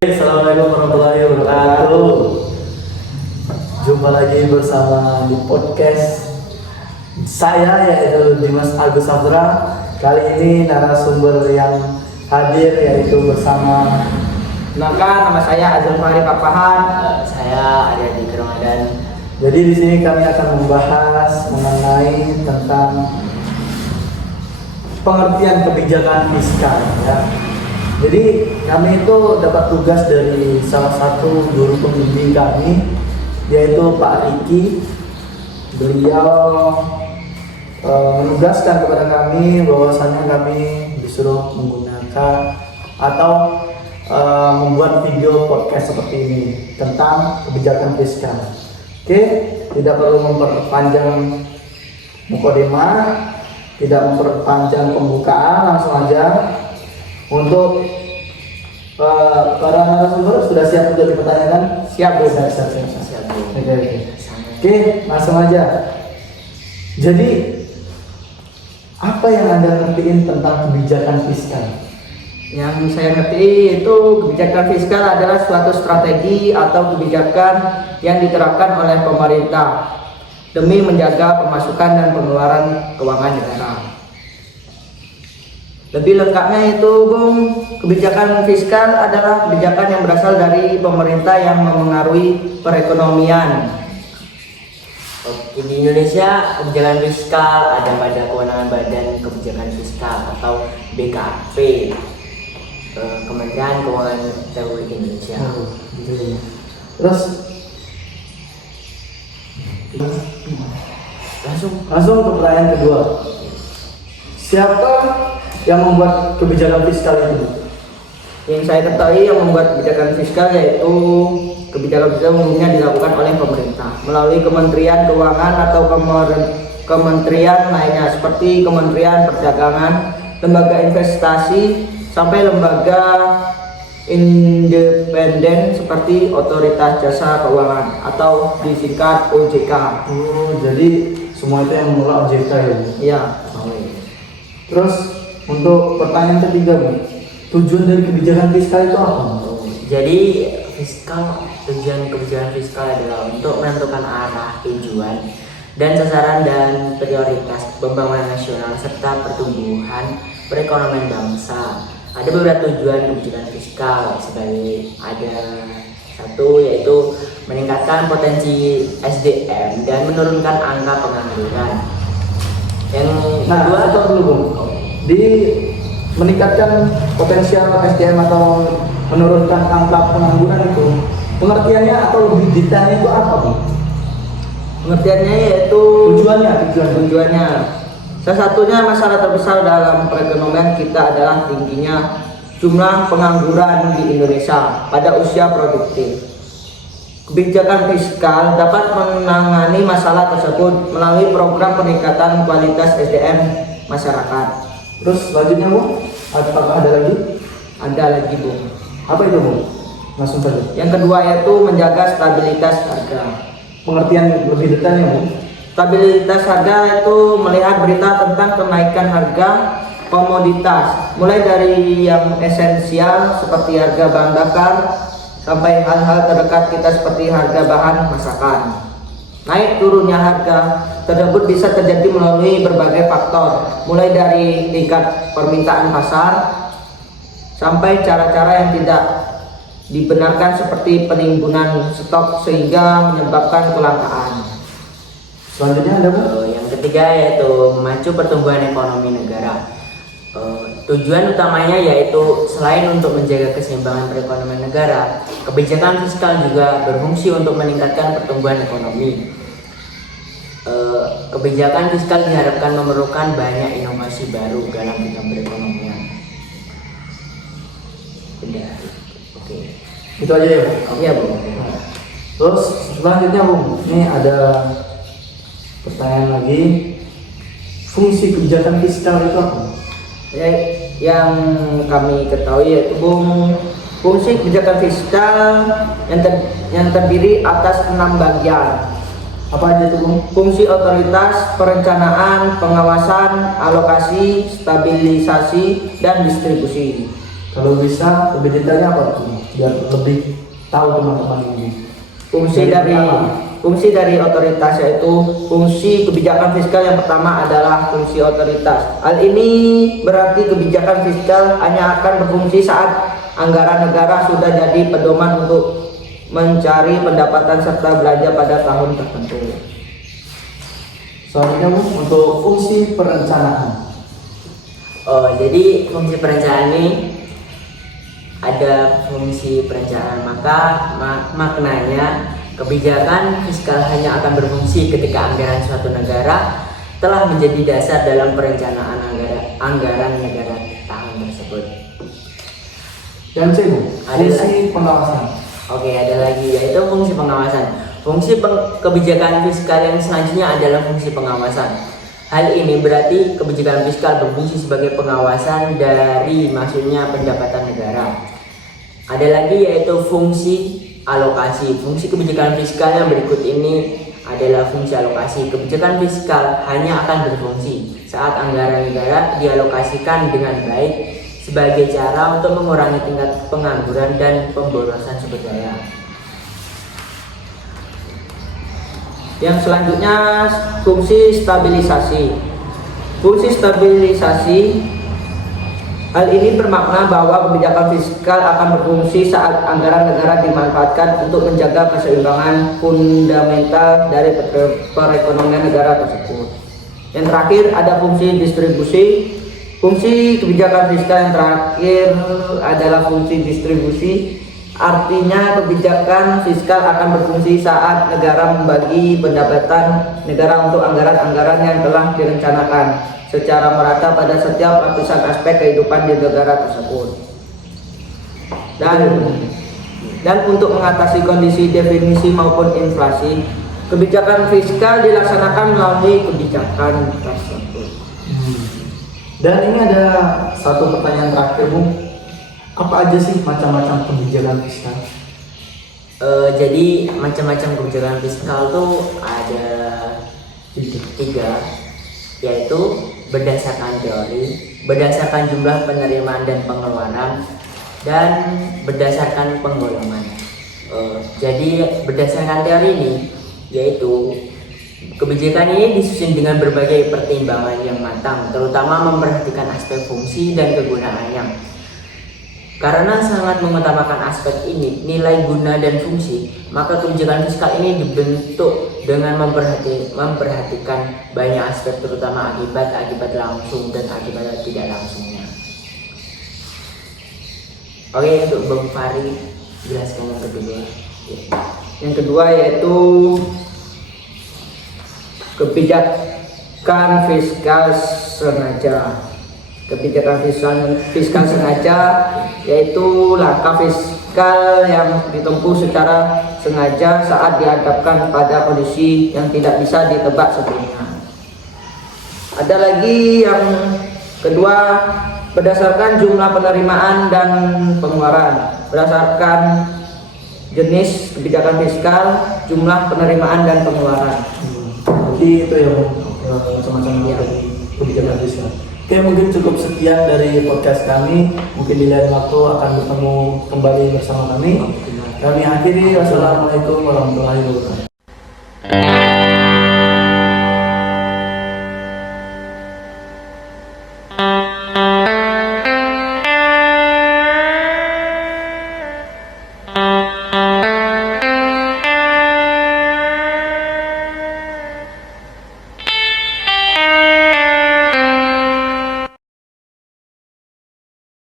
Assalamualaikum warahmatullahi wabarakatuh. Jumpa lagi bersama di podcast saya yaitu Dimas Agus Sandra. Kali ini narasumber yang hadir yaitu bersama nama saya Azul Fahri Papahan, saya ada di Ramadan. Jadi di sini kami akan membahas mengenai tentang pengertian kebijakan fiskal ya. Jadi kami itu dapat tugas dari salah satu guru pembimbing kami yaitu Pak Riki. Beliau menugaskan kepada kami bahwasanya kami disuruh menggunakan atau membuat video podcast seperti ini tentang kebijakan fiskal. Oke, tidak perlu memperpanjang mukadimah, tidak memperpanjang pembukaan, langsung aja. Untuk para narasumber sudah siap untuk dipertanyakan? Siap, Bu. Siap. Oke, langsung aja. Jadi apa yang Anda ngertiin tentang kebijakan fiskal? Yang saya ngerti itu kebijakan fiskal adalah suatu strategi atau kebijakan yang diterapkan oleh pemerintah demi menjaga pemasukan dan pengeluaran keuangan negara. Lebih lengkapnya itu, Bung, kebijakan fiskal adalah kebijakan yang berasal dari pemerintah yang memengaruhi perekonomian. Di Indonesia, kebijakan fiskal ada pada kewenangan Badan Kebijakan Fiskal atau BKP, Kementerian Keuangan Republik Indonesia. Terus langsung ke pertanyaan kedua. Siapa yang membuat kebijakan fiskal itu? Yang saya ketahui yang membuat kebijakan fiskal yaitu kebijakan fiskal umumnya dilakukan oleh pemerintah melalui Kementerian Keuangan atau kementerian lainnya seperti Kementerian Perdagangan, lembaga investasi, sampai lembaga independen seperti Otoritas Jasa Keuangan atau disingkat OJK. Oh, jadi semua itu yang mengelola OJK ya? Iya. Terus untuk pertanyaan ketiga, Bu, tujuan dari kebijakan fiskal itu apa? Jadi tujuan kebijakan fiskal adalah untuk menentukan arah tujuan dan sasaran dan prioritas pembangunan nasional serta pertumbuhan perekonomian bangsa. Ada beberapa tujuan kebijakan fiskal sebagai ada satu yaitu meningkatkan potensi SDM dan menurunkan angka pengangguran. Yang kedua dulu, Bung. Di meningkatkan potensial SDM atau menurunkan angka pengangguran itu pengertiannya atau lebih detailnya itu apa, Bung? Pengertiannya yaitu tujuannya. Salah satunya masalah terbesar dalam perekonomian kita adalah tingginya jumlah pengangguran di Indonesia pada usia produktif. Kebijakan fiskal dapat menangani masalah tersebut melalui program peningkatan kualitas SDM masyarakat. Terus selanjutnya, Bu, apakah ada lagi? Ada lagi, Bu. Apa itu, Bu? Langsung saja. Yang kedua yaitu menjaga stabilitas harga. Pengertian lebih detailnya, Bu. Stabilitas harga itu melihat berita tentang kenaikan harga komoditas, mulai dari yang esensial seperti harga bahan bakar sampai hal-hal terdekat kita seperti harga bahan masakan. Naik turunnya harga tersebut bisa terjadi melalui berbagai faktor, mulai dari tingkat permintaan pasar sampai cara-cara yang tidak dibenarkan seperti penimbunan stok sehingga menyebabkan kelangkaan. Selanjutnya ada, Bu? Yang ketiga yaitu memacu pertumbuhan ekonomi negara. Tujuan utamanya yaitu selain untuk menjaga keseimbangan perekonomian negara, kebijakan fiskal juga berfungsi untuk meningkatkan pertumbuhan ekonomi. Kebijakan fiskal diharapkan memerlukan banyak inovasi baru dalam bidang perekonomian. Udah, oke. Itu aja ya, Bu? Iya, Bu. Terus selanjutnya, Bu, ini ada pertanyaan lagi. Fungsi kebijakan fiskal itu apa? Yang kami ketahui yaitu, Bung, fungsi kebijakan fiskal yang terdiri atas 6 bagian. Apa aja itu, Bung? Fungsi otoritas, perencanaan, pengawasan, alokasi, stabilisasi, dan distribusi. Kalau bisa lebih detailnya apa tuh? Biar lebih tahu teman-teman ini. Fungsi dari otoritas yaitu fungsi kebijakan fiskal yang pertama adalah fungsi otoritas. Hal ini berarti kebijakan fiskal hanya akan berfungsi saat anggaran negara sudah jadi pedoman untuk mencari pendapatan serta belanja pada tahun tertentu. Selanjutnya Bu, untuk fungsi perencanaan. Jadi fungsi perencanaan ini ada fungsi perencanaan, maka maknanya kebijakan fiskal hanya akan berfungsi ketika anggaran suatu negara telah menjadi dasar dalam perencanaan anggaran negara tahun tersebut. Dan C, Bu, fungsi pengawasan. Oke, ada lagi yaitu fungsi pengawasan. Fungsi kebijakan fiskal yang selanjutnya adalah fungsi pengawasan. Hal ini berarti kebijakan fiskal berfungsi sebagai pengawasan dari masuknya pendapatan negara. Ada lagi yaitu fungsi alokasi. Fungsi kebijakan fiskal yang berikut ini adalah fungsi alokasi. Kebijakan fiskal hanya akan berfungsi saat anggaran negara dialokasikan dengan baik sebagai cara untuk mengurangi tingkat pengangguran dan pemborosan sumber daya. Yang selanjutnya fungsi stabilisasi. Fungsi stabilisasi, hal ini bermakna bahwa kebijakan fiskal akan berfungsi saat anggaran negara dimanfaatkan untuk menjaga keseimbangan fundamental dari perekonomian negara tersebut. Yang terakhir ada fungsi distribusi. Fungsi kebijakan fiskal yang terakhir adalah fungsi distribusi. Artinya kebijakan fiskal akan berfungsi saat negara membagi pendapatan negara untuk anggaran-anggaran yang telah direncanakan secara merata pada setiap lapisan aspek kehidupan di negara tersebut. Dan untuk mengatasi kondisi definisi maupun inflasi, kebijakan fiskal dilaksanakan melalui kebijakan tersebut. Dan ini ada satu pertanyaan terakhir, Bu. Apa aja sih macam-macam kebijakan fiskal? Jadi macam-macam kebijakan fiskal tuh ada tiga, yaitu berdasarkan teori, berdasarkan jumlah penerimaan dan pengeluaran, dan berdasarkan penggolongan. Jadi berdasarkan teori ini, yaitu kebijakan ini disusun dengan berbagai pertimbangan yang matang, terutama memperhatikan aspek fungsi dan kegunaannya. Karena sangat mengutamakan aspek ini, nilai guna dan fungsi, maka kebijakan fiskal ini dibentuk dengan memperhatikan banyak aspek, terutama akibat langsung dan akibat tidak langsungnya. Oke, untuk Bang Fahri, jelaskan yang kedua. Yang kedua yaitu kebijakan fiskal sengaja. Kebijakan fiskal sengaja yaitu langkah fiskal yang ditempuh secara sengaja saat dihadapkan pada kondisi yang tidak bisa ditebak sebelumnya. Ada lagi yang kedua, berdasarkan jumlah penerimaan dan pengeluaran. Berdasarkan jenis kebijakan fiskal, jumlah penerimaan dan pengeluaran. Jadi itu ya, Bu, macam-macam dari kebijakan fiskal. Oke, mungkin cukup sekian dari podcast kami. Mungkin di lain waktu akan bertemu kembali bersama kami. Kami akhiri. Wassalamualaikum warahmatullahi wabarakatuh.